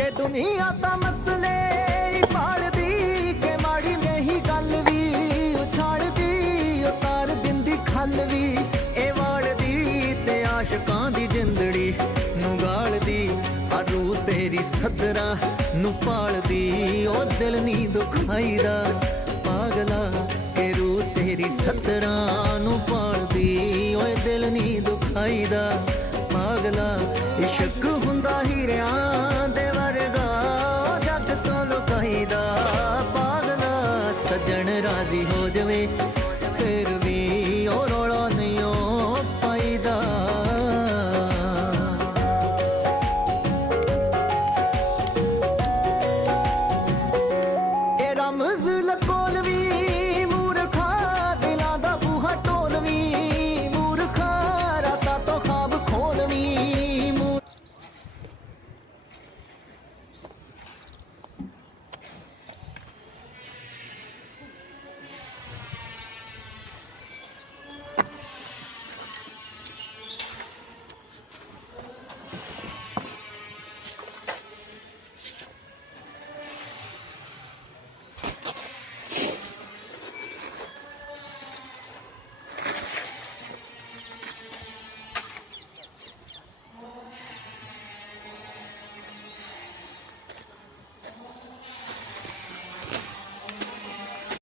ਕਿ ਦੁਨੀਆ ਤਾਂ ਮਸਲੇ ਹੀ ਪਾਲਦੀ ਕਿ ਮਾੜੀ ਨਹੀਂ ਗੱਲ ਵੀ ਉਛਾਲਦੀ ਉਤਾਰ ਦਿੰਦੀ ਖੱਲ ਵੀ ਇਹ ਵਾਲਦੀ ਤੇ ਆਸ਼ਕਾਂ ਦੀ ਜਿੰਦੜੀ ਨੂੰ ਗਾਲਦੀ ਆ ਰੂਹ ਤੇਰੀ ਸੱਦਰਾਂ ਨੂੰ ਪਾਲਦੀ ਉਹ ਦਿਲ ਨੀ ਦੁਖਾਈਦਾ ਪਾਗਲਾ ਕਿ ਰੂਹ ਤੇਰੀ ਸੱਦਰਾਂ ਨੂੰ ਪਾਲਦੀ ਓਏ ਦਿਲ ਨੀ ਦੁਖਾਈਦਾ ਪਾਗਲਾ ਇਸ਼ਕ